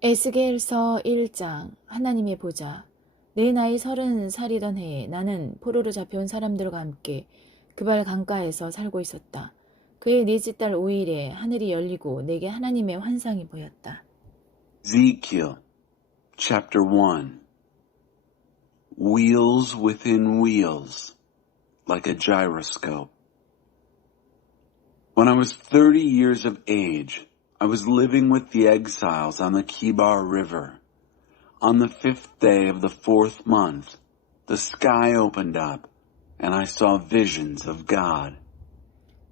에스겔서 1장. 하나님의 보좌. 내 나이 30살이던 해에 나는 포로로 잡혀온 사람들과 함께 그발 강가에서 살고 있었다. 그의 넷째 달 5일에 하늘이 열리고 내게 하나님의 환상이 보였다. Ezekiel chapter 1. Wheels within wheels, like a gyroscope. When I was 30 years of age, I was living with the exiles on the Kibar River. On the 5th day of the 4th month, the sky opened up, and I saw visions of God.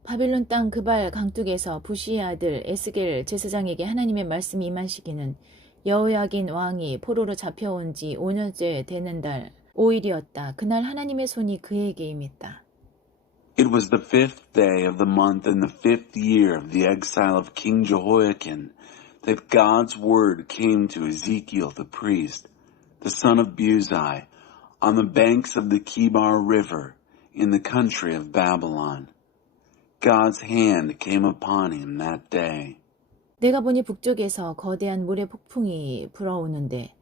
바빌론 땅 그발 강둑에서 부시의 아들 에스겔 제사장에게 하나님의 말씀이 임한 시기는 여호야긴 왕이 포로로 잡혀온 지 5년째 되는 달 5일이었다. 그날 하나님의 손이 그에게 임했다. It was the 5th day of the month in the 5th year of the exile of King Jehoiakim that God's word came to Ezekiel the priest, the son of Buzi, on the banks of the Kibar River in the country of Babylon. God's hand came upon him that day. 내가 보니 북쪽에서 거대한 물의 폭풍이 불어오는데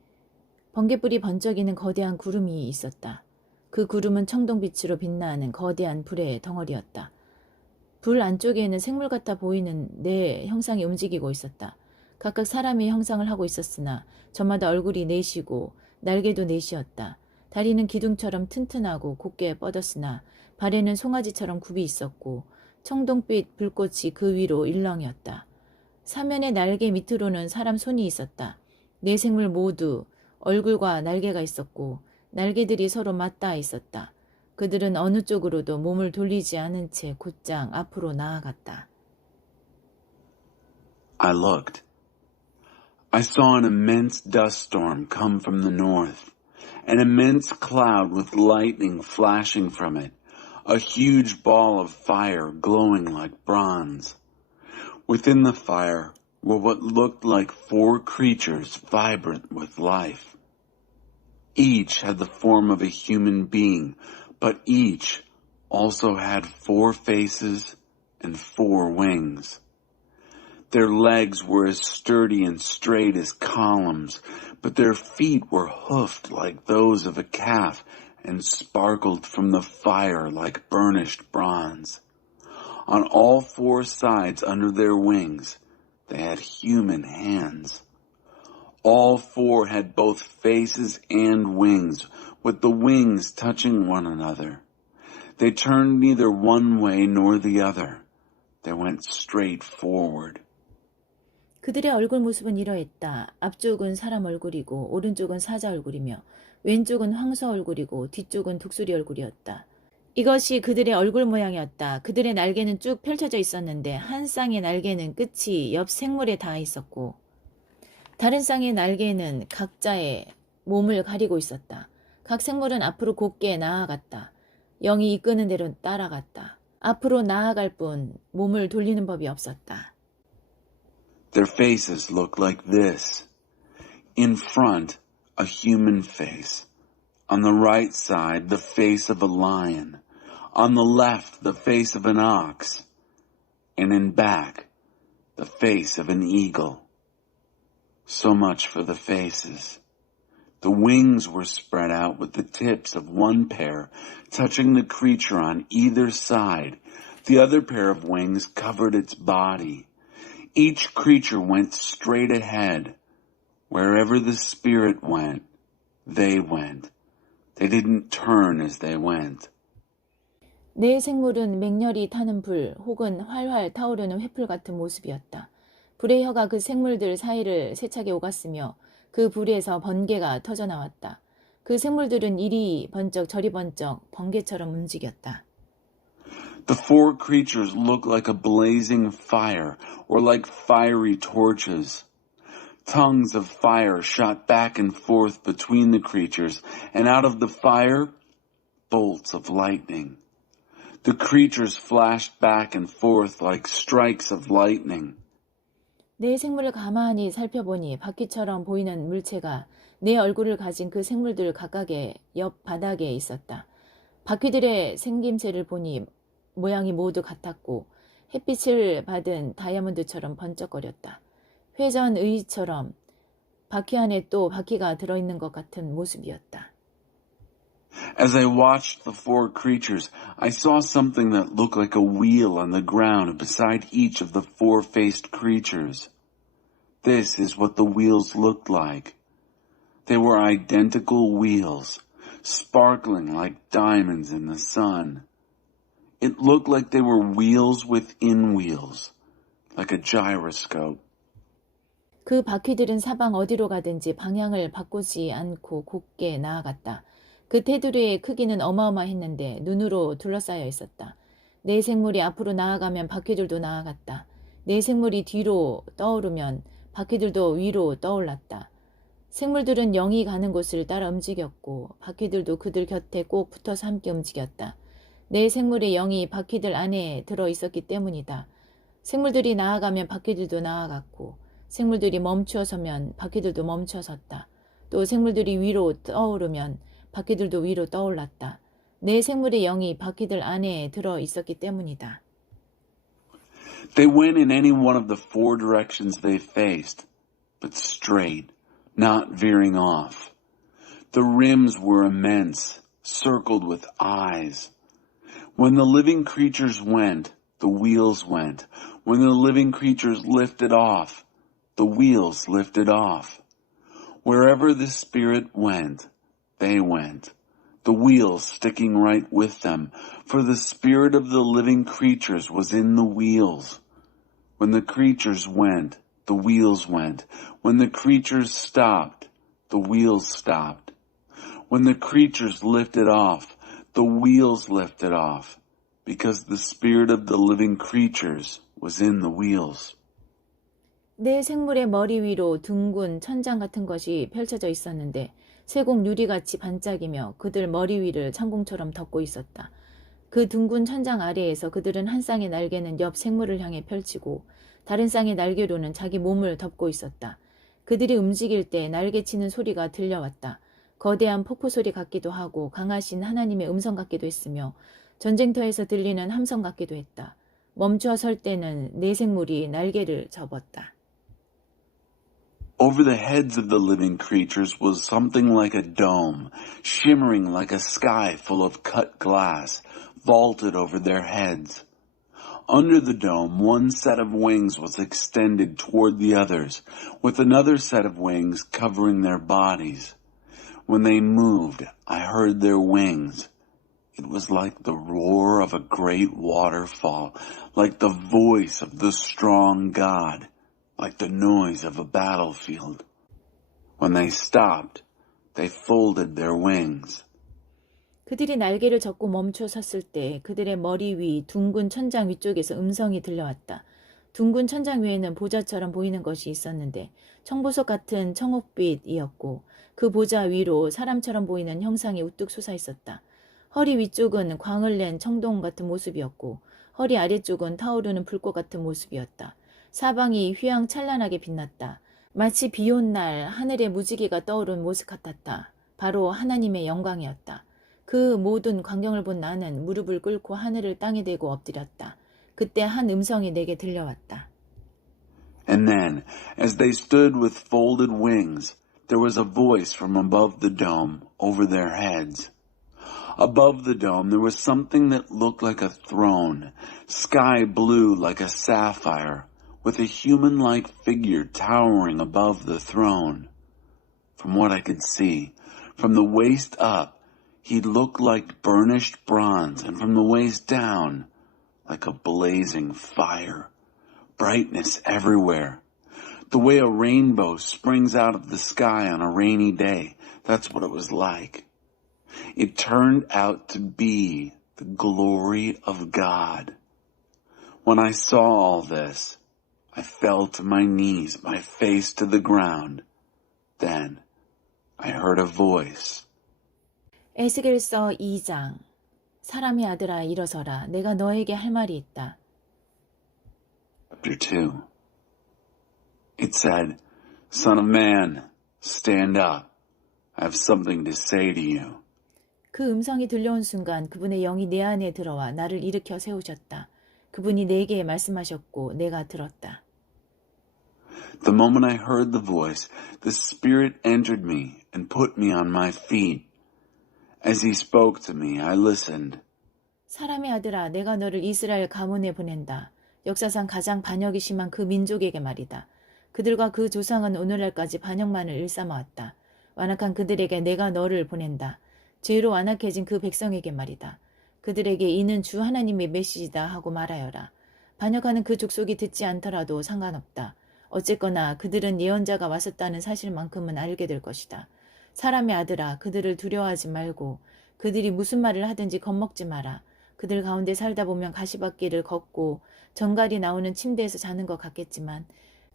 번갯불이 번쩍이는 거대한 구름이 있었다. 그 구름은 청동빛으로 빛나는 거대한 불의 덩어리였다. 불 안쪽에는 생물 같아 보이는 네 형상이 움직이고 있었다. 각각 사람의 형상을 하고 있었으나 저마다 얼굴이 넷이고 날개도 넷이었다. 다리는 기둥처럼 튼튼하고 곧게 뻗었으나 발에는 송아지처럼 굽이 있었고 청동빛 불꽃이 그 위로 일렁였다. 사면의 날개 밑으로는 사람 손이 있었다. 네 생물 모두 얼굴과 날개가 있었고 날개들이 서로 맞닿아 있었다. 그들은 어느 쪽으로도 몸을 돌리지 않은 채 곧장 앞으로 나아갔다. I looked. I saw an immense dust storm come from the north, an immense cloud with lightning flashing from it, a huge ball of fire glowing like bronze. Within the fire were what looked like 4 creatures vibrant with life. Each had the form of a human being, but each also had 4 faces and 4 wings. Their legs were as sturdy and straight as columns, but their feet were hoofed like those of a calf and sparkled from the fire like burnished bronze. On all 4 sides under their wings, they had human hands. All 4 had both faces and wings, with the wings touching one another. They turned neither one way nor the other. They went straight forward. 그들의 얼굴 모습은 이러했다. 앞쪽은 사람 얼굴이고 오른쪽은 사자 얼굴이며 왼쪽은 황소 얼굴이고 뒤쪽은 독수리 얼굴이었다. 이것이 그들의 얼굴 모양이었다. 그들의 날개는 쭉 펼쳐져 있었는데 한 쌍의 날개는 끝이 옆 생물에 닿아 있었고 다른 쌍의 날개는 각자의 몸을 가리고 있었다. 각 생물은 앞으로 곧게 나아갔다. 영이 이끄는 대로 따라갔다. 앞으로 나아갈 뿐 몸을 돌리는 법이 없었다. Their faces looked like this. In front, a human face. On the right side, the face of a lion. On the left, the face of an ox. And in back, the face of an eagle. So much for the faces. The wings were spread out with the tips of one pair touching the creature on either side. The other pair of wings covered its body. Each creature went straight ahead. Wherever the spirit went, they went. They didn't turn as they went. 네 생물은 맹렬히 타는 불 혹은 활활 타오르는 횃불 같은 모습이었다. 불의 혀가 그 생물들 사이를 세차게 오갔으며 그 불에서 번개가 터져나왔다. 그 생물들은 이리 번쩍 저리 번쩍 번개처럼 움직였다. The 4 creatures looked like a blazing fire or like fiery torches. Tongues of fire shot back and forth between the creatures, and out of the fire, bolts of lightning. The creatures flashed back and forth like strikes of lightning. 내 생물을 가만히 살펴보니 바퀴처럼 보이는 물체가 내 얼굴을 가진 그 생물들 각각의 옆 바닥에 있었다. 바퀴들의 생김새를 보니 모양이 모두 같았고 햇빛을 받은 다이아몬드처럼 번쩍거렸다. 회전 의처럼 바퀴 안에 또 바퀴가 들어있는 것 같은 모습이었다. As I watched the four creatures, I saw something that looked like a wheel on the ground beside each of the four-faced creatures. This is what the wheels looked like. They were identical wheels, sparkling like diamonds in the sun. It looked like they were wheels within wheels, like a gyroscope. 그 바퀴들은 사방 어디로 가든지 방향을 바꾸지 않고 곧게 나아갔다. 그 테두리의 크기는 어마어마했는데 눈으로 둘러싸여 있었다. 내 생물이 앞으로 나아가면 바퀴들도 나아갔다. 내 생물이 뒤로 떠오르면 바퀴들도 위로 떠올랐다. 생물들은 영이 가는 곳을 따라 움직였고 바퀴들도 그들 곁에 꼭 붙어서 함께 움직였다. 내 생물의 영이 바퀴들 안에 들어 있었기 때문이다. 생물들이 나아가면 바퀴들도 나아갔고 생물들이 멈추어 서면 바퀴들도 멈춰 섰다. 또 생물들이 위로 떠오르면 바퀴들도 위로 떠올랐다. 내 생물의 영이 바퀴들 안에 들어 있었기 때문이다. They went in any one of the four directions they faced, but straight, not veering off. The rims were immense, circled with eyes. When the living creatures went, the wheels went. When the living creatures lifted off, the wheels lifted off. Wherever the Spirit went, they went, the wheels sticking right with them, for the spirit of the living creatures was in the wheels. When the creatures went, the wheels went. When the creatures stopped, the wheels stopped. When the creatures lifted off, the wheels lifted off, because the spirit of the living creatures was in the wheels. 내 생물의 머리 위로 둥근 천장 같은 것이 펼쳐져 있었는데 세공 유리같이 반짝이며 그들 머리 위를 창공처럼 덮고 있었다. 그 둥근 천장 아래에서 그들은 한 쌍의 날개는 옆 생물을 향해 펼치고 다른 쌍의 날개로는 자기 몸을 덮고 있었다. 그들이 움직일 때 날개치는 소리가 들려왔다. 거대한 폭포 소리 같기도 하고 강하신 하나님의 음성 같기도 했으며 전쟁터에서 들리는 함성 같기도 했다. 멈춰 설 때는 내 생물이 날개를 접었다. Over the heads of the living creatures was something like a dome, shimmering like a sky full of cut glass, vaulted over their heads. Under the dome, one set of wings was extended toward the others, with another set of wings covering their bodies. When they moved, I heard their wings. It was like the roar of a great waterfall, like the voice of the strong God, like the noise of a battlefield. When they stopped, they folded their wings. 그들이 날개를 접고 멈춰 섰을 때 그들의 머리 위 둥근 천장 위쪽에서 음성이 들려왔다. 둥근 천장 위에는 보좌처럼 보이는 것이 있었는데 청보석 같은 청옥빛이었고 그 보좌 위로 사람처럼 보이는 형상이 우뚝 솟아 있었다. 허리 위쪽은 광을 낸 청동 같은 모습이었고 허리 아래쪽은 타오르는 불꽃 같은 모습이었다. 사방이 휘황찬란하게 빛났다. 마치 비 온 날 하늘에 무지개가 떠오른 모습 같았다. 바로 하나님의 영광이었다. 그 모든 광경을 본 나는 무릎을 꿇고 하늘을 땅에 대고 엎드렸다. 그때 한 음성이 내게 들려왔다. And then, as they stood with folded wings, there was a voice from above the dome over their heads. Above the dome, there was something that looked like a throne, sky blue like a sapphire, with a human-like figure towering above the throne. From what I could see, from the waist up, he looked like burnished bronze, and from the waist down, like a blazing fire. Brightness everywhere. The way a rainbow springs out of the sky on a rainy day, that's what it was like. It turned out to be the glory of God. When I saw all this, I fell to my knees, my face to the ground. Then I heard a voice. 에스겔서 2장. 사람의 아들아 일어서라. 내가 너에게 할 말이 있다. Chapter 2. It said, Son of man, stand up. I have something to say to you. 그 음성이 들려온 순간 그분의 영이 내 안에 들어와 나를 일으켜 세우셨다. 그분이 내게 말씀하셨고 내가 들었다. The moment I heard the voice, the Spirit entered me and put me on my feet. As he spoke to me, I listened. 사람의 아들아, 내가 너를 이스라엘 가문에 보낸다. 역사상 가장 반역이 심한 그 민족에게 말이다. 그들과 그 조상은 오늘날까지 반역만을 일삼아왔다. 완악한 그들에게 내가 너를 보낸다. 죄로 완악해진 그 백성에게 말이다. 그들에게 이는 주 하나님의 메시지다 하고 말하여라. 반역하는 그 족속이 듣지 않더라도 상관없다. 어쨌거나 그들은 예언자가 왔었다는 사실만큼은 알게 될 것이다. 사람의 아들아, 그들을 두려워하지 말고 그들이 무슨 말을 하든지 겁먹지 마라. 그들 가운데 살다 보면 가시밭길을 걷고 정갈이 나오는 침대에서 자는 것 같겠지만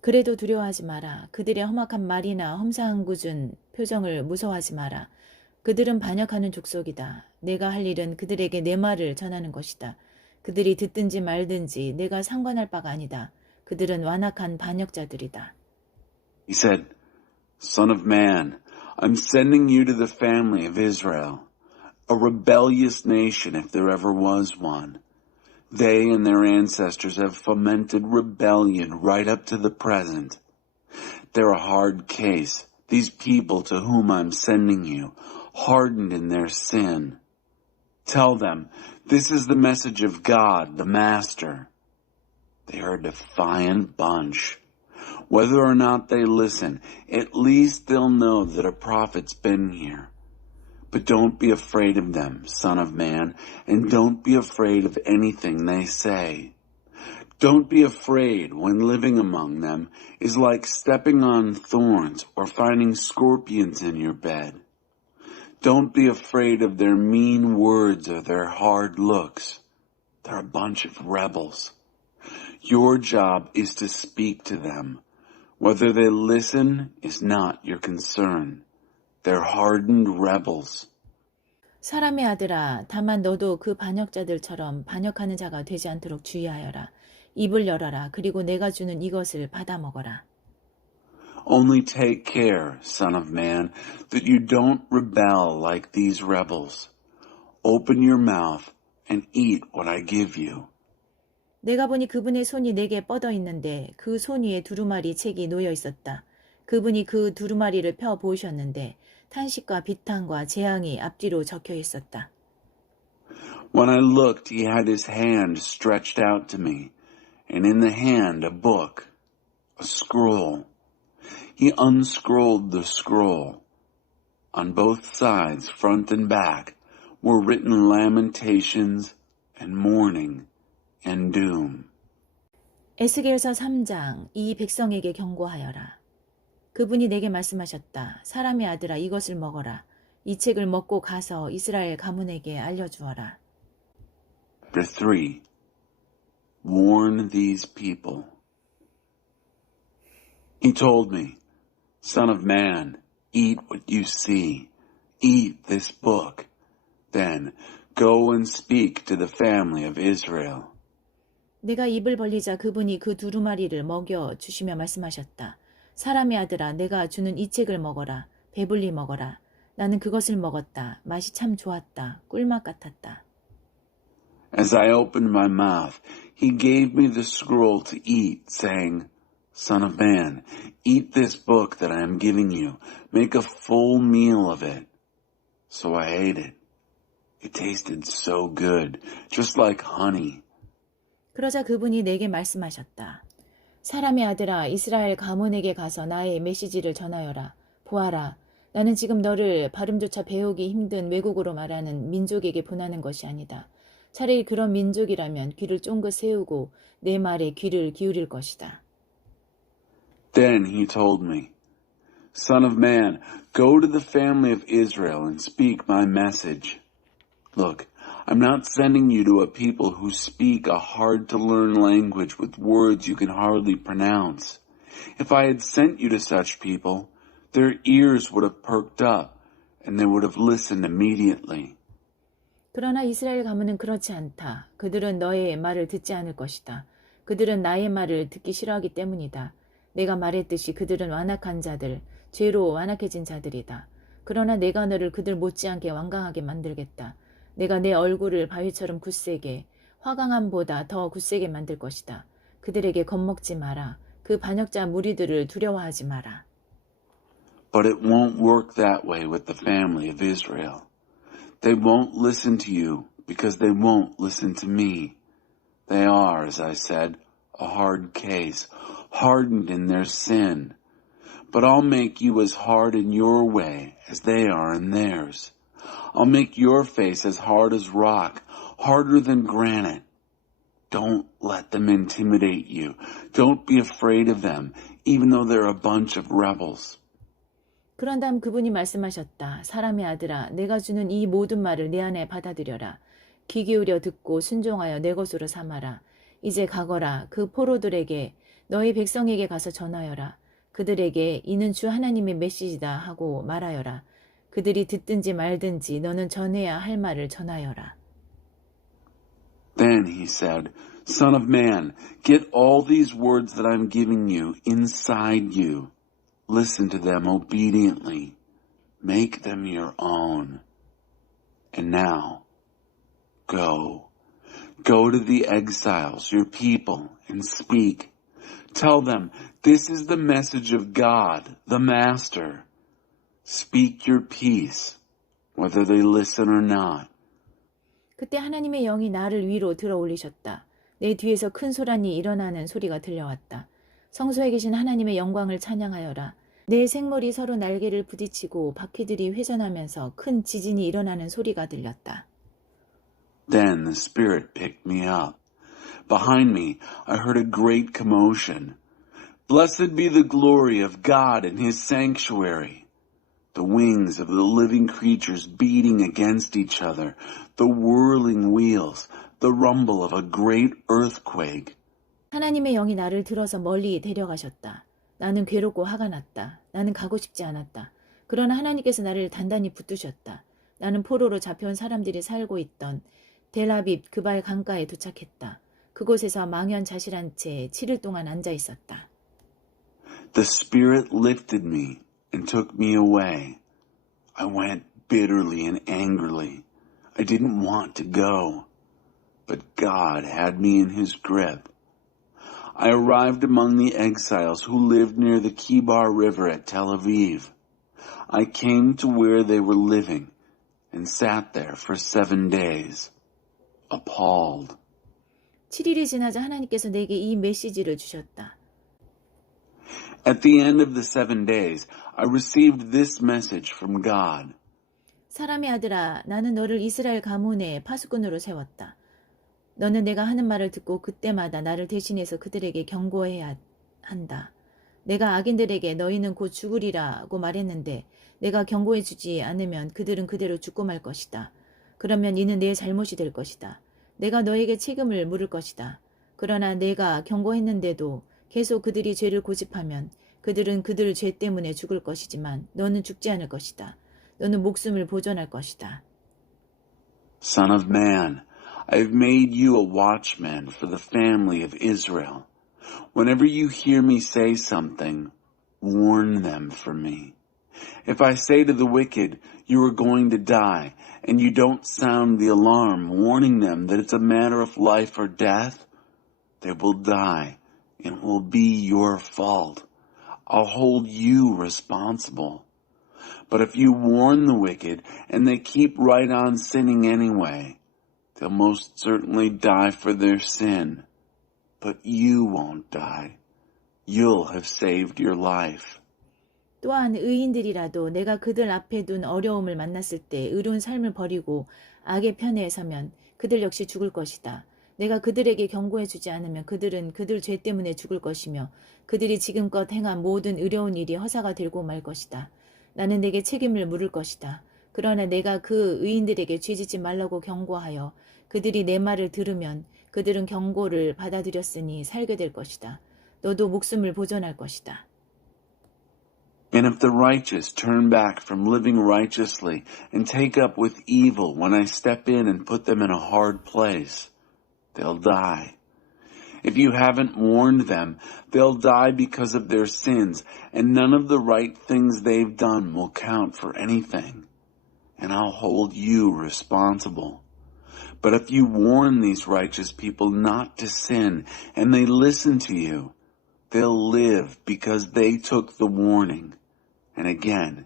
그래도 두려워하지 마라. 그들의 험악한 말이나 험상궂은 표정을 무서워하지 마라. 그들은 반역하는 족속이다. 내가 할 일은 그들에게 내 말을 전하는 것이다. 그들이 듣든지 말든지 내가 상관할 바가 아니다. 그들은 완악한 반역자들이다. He said, Son of man, I'm sending you to the family of Israel, a rebellious nation if there ever was one. They and their ancestors have fomented rebellion right up to the present. They're a hard case, these people to whom I'm sending you, hardened in their sin. Tell them, this is the message of God, the Master. They are a defiant bunch. Whether or not they listen, at least they'll know that a prophet's been here. But don't be afraid of them, Son of Man, and don't be afraid of anything they say. Don't be afraid when living among them is like stepping on thorns or finding scorpions in your bed. Don't be afraid of their mean words or their hard looks. They're a bunch of rebels. Your job is to speak to them. Whether they listen is not your concern. They're hardened rebels. 사람의 아들아, 다만 너도 그 반역자들처럼 반역하는 자가 되지 않도록 주의하여라. 입을 열어라. 그리고 내가 주는 이것을 받아 먹어라. Only take care, Son of Man, that you don't rebel like these rebels. Open your mouth and eat what I give you. 내가 보니 그분의 손이 내게 뻗어 있는데 그 손 위에 두루마리 책이 놓여 있었다. 그분이 그 두루마리를 펴 보이셨는데 탄식과 비탄과 재앙이 앞뒤로 적혀 있었다. When I looked, he had his hand stretched out to me, and in the hand a book, a scroll. He unscrolled the scroll. On both sides, front and back, were written lamentations and mourning and doom. 에스겔서 3장 이 백성에게 경고하여라. 그분이 내게 말씀하셨다. 사람의 아들아, 이것을 먹어라. 이 책을 먹고 가서 이스라엘 가문에게 알려주어라. Chapter 3. Warn these people. He told me, Son of man, eat what you see. Eat this book. Then go and speak to the family of Israel. 내가 입을 벌리자 그분이 그 두루마리를 먹여 주시며 말씀하셨다. 사람의 아들아, 내가 주는 이 책을 먹어라. 배불리 먹어라. 나는 그것을 먹었다. 맛이 참 좋았다. 꿀맛 같았다. As I opened my mouth, he gave me the scroll to eat, saying, Son of man, eat this book that I am giving you. Make a full meal of it. So I ate it. It tasted so good, just like honey. 그러자 그분이 내게 말씀하셨다. 사람의 아들아, 이스라엘 가문에게 가서 나의 메시지를 전하여라. 보아라. 나는 지금 너를 발음조차 배우기 힘든 외국어로 말하는 민족에게 보내는 것이 아니다. 차라리 그런 민족이라면 귀를 쫑긋 세우고 내 말에 귀를 기울일 것이다. Then he told me, Son of man, go to the family of Israel and speak my message. Look, I'm not sending you to a people who speak a hard-to-learn language with words you can hardly pronounce. If I had sent you to such people, their ears would have perked up, and they would have listened immediately. 그러나 이스라엘 가문은 그렇지 않다. 그들은 너의 말을 듣지 않을 것이다. 그들은 나의 말을 듣기 싫어하기 때문이다. 내가 말했듯이 그들은 완악한 자들, 죄로 완악해진 자들이다. 그러나 내가 너를 그들 못지않게 완강하게 만들겠다. 내가 내 얼굴을 바위처럼 굳세게, 화강암보다 더 굳세게 만들 것이다. 그들에게 겁먹지 마라. 그 반역자 무리들을 두려워하지 마라. But it won't work that way with the family of Israel. They won't listen to you because they won't listen to me. They are, as I said, a hard case, hardened in their sin. But I'll make you as hard in your way as they are in theirs. I'll make your face as hard as rock, harder than granite. Don't let them intimidate you. Don't be afraid of them, even though they're a bunch of rebels. 그런 다음 그분이 말씀하셨다. 사람의 아들아, 내가 주는 이 모든 말을 내 안에 받아들여라. 귀 기울여 듣고 순종하여 내 것으로 삼아라. 이제 가거라. 그 포로들에게 너희 백성에게 가서 전하여라. 그들에게 이는 주 하나님의 메시지다 하고 말하여라. 그들이 듣든지 말든지 너는 전해야 할 말을 전하여라. Then he said, Son of man, get all these words that I'm giving you inside you. Listen to them obediently. Make them your own. And now, go. Go to the exiles, your people, and speak. Tell them, this is the message of God, the Master. Speak your peace, whether they listen or not. 그때 하나님의 영이 나를 위로 들어 올리셨다. 내 뒤에서 큰 소란이 일어나는 소리가 들려왔다. 성소에 계신 하나님의 영광을 찬양하여라. 내 생물이 서로 날개를 부딪히고 바퀴들이 회전하면서 큰 지진이 일어나는 소리가 들렸다. Then the Spirit picked me up. Behind me, I heard a great commotion. Blessed be the glory of God in His sanctuary. The wings of the living creatures beating against each other, the whirling wheels, the rumble of a great earthquake. 하나님의 영이 나를 들어서 멀리 데려가셨다. 나는 괴롭고 화가 났다. 나는 가고 싶지 않았다. 그러나 하나님께서 나를 단단히 붙드셨다. 나는 포로로 잡혀온 사람들이 살고 있던 델아빕 그발 강가에 도착했다. 그곳에서 망연자실한 채 7일 동안 앉아 있었다. The Spirit lifted me and took me away. I went bitterly and angrily. I didn't want to go, but God had me in His grip. I arrived among the exiles who lived near the Kibar River at Tel Aviv. I came to where they were living and sat there for 7 days, appalled. 7일이 지나자 하나님께서 내게 이 메시지를 주셨다. At the end of the 7 days, I received this message from God. 사람의 아들아, 나는 너를 이스라엘 가문의 파수꾼으로 세웠다. 너는 내가 하는 말을 듣고 그때마다 나를 대신해서 그들에게 경고해야 한다. 내가 악인들에게 너희는 곧 죽으리라고 말했는데 내가 경고해주지 않으면 그들은 그대로 죽고 말 것이다. 그러면 이는 내 잘못이 될 것이다. 내가 너에게 책임을 물을 것이다. 그러나 내가 경고했는데도 계속 그들이 죄를 고집하면 그들은 그들 죄 때문에 죽을 것이지만 너는 죽지 않을 것이다. 너는 목숨을 보존할 것이다. Son of man, I have made you a watchman for the family of Israel. Whenever you hear me say something, warn them for me. If I say to the wicked, you are going to die, and you don't sound the alarm, warning them that it's a matter of life or death, they will die, and it will be your fault. I'll hold you responsible. But if you warn the wicked, and they keep right on sinning anyway, they'll most certainly die for their sin. But you won't die. You'll have saved your life. 또한 의인들이라도 내가 그들 앞에 둔 어려움을 만났을 때 의로운 삶을 버리고 악의 편에 서면 그들 역시 죽을 것이다. 내가 그들에게 경고해주지 않으면 그들은 그들 죄 때문에 죽을 것이며 그들이 지금껏 행한 모든 의로운 일이 허사가 되고 말 것이다. 나는 내게 책임을 물을 것이다. 그러나 내가 그 의인들에게 죄짓지 말라고 경고하여 그들이 내 말을 들으면 그들은 경고를 받아들였으니 살게 될 것이다. 너도 목숨을 보존할 것이다. And if the righteous turn back from living righteously and take up with evil when I step in and put them in a hard place, they'll die. If you haven't warned them, they'll die because of their sins, and none of the right things they've done will count for anything. And I'll hold you responsible. But if you warn these righteous people not to sin, and they listen to you, They'll live because they took the warning. And again,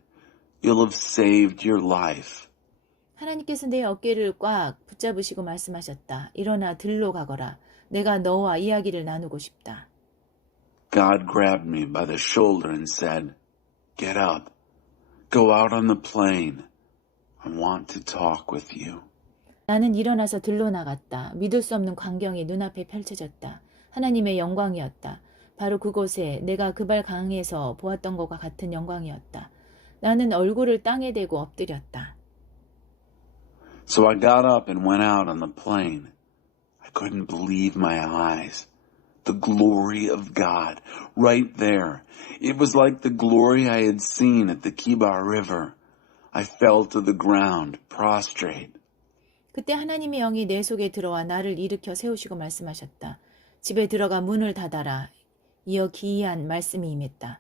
you'll have saved your life. 하나님께서 내 어깨를 꽉 붙잡으시고 말씀하셨다. 일어나 들로 가거라. 내가 너와 이야기를 나누고 싶다. God grabbed me by the shoulder and said, Get up. Go out on the plain. I want to talk with you. 나는 일어나서 들로 나갔다. 믿을 수 없는 광경이 눈앞에 펼쳐졌다. 하나님의 영광이었다. 바로 그곳에 내가 그발 강에서 보았던 것과 같은 영광이었다. 나는 얼굴을 땅에 대고 엎드렸다. So I got up and went out on the plain. I couldn't believe my eyes. The glory of God, right there. It was like the glory I had seen at the Kibar River. I fell to the ground, prostrate. 그때 하나님의 영이 내 속에 들어와 나를 일으켜 세우시고 말씀하셨다. 집에 들어가 문을 닫아라. 이어 기이한 말씀이 임했다.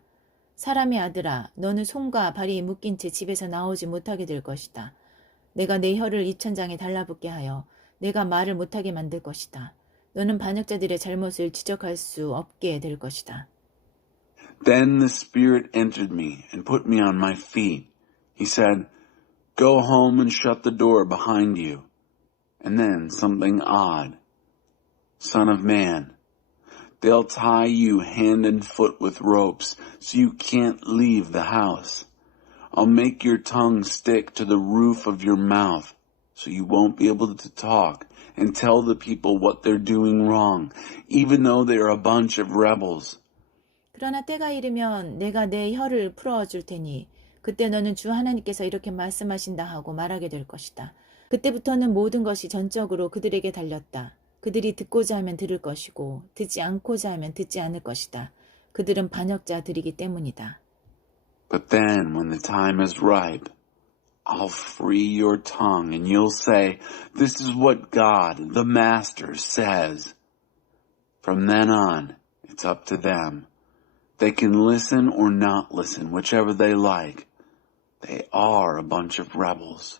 사람의 아들아, 너는 손과 발이 묶인 채 집에서 나오지 못하게 될 것이다. 내가 내 혀를 입천장에 달라붙게 하여 내가 말을 못하게 만들 것이다. 너는 반역자들의 잘못을 지적할 수 없게 될 것이다. Then the Spirit entered me and put me on my feet. He said, Go home and shut the door behind you. And then something odd. Son of man, they'll tie you hand and foot with ropes so you can't leave the house. I'll make your tongue stick to the roof of your mouth so you won't be able to talk and tell the people what they're doing wrong, even though they're a bunch of rebels. 그러나 때가 이르면 내가 내 혀를 풀어줄 테니 그때 너는 주 하나님께서 이렇게 말씀하신다 하고 말하게 될 것이다. 그때부터는 모든 것이 전적으로 그들에게 달렸다. 그들이 듣고자 하면 들을 것이고 듣지 않고자 하면 듣지 않을 것이다. 그들은 반역자들이기 때문이다. But then when the time is ripe, I'll free your tongue and you'll say, This is what God, the Master, says. From then on, it's up to them. They can listen or not listen, whichever they like. They are a bunch of rebels.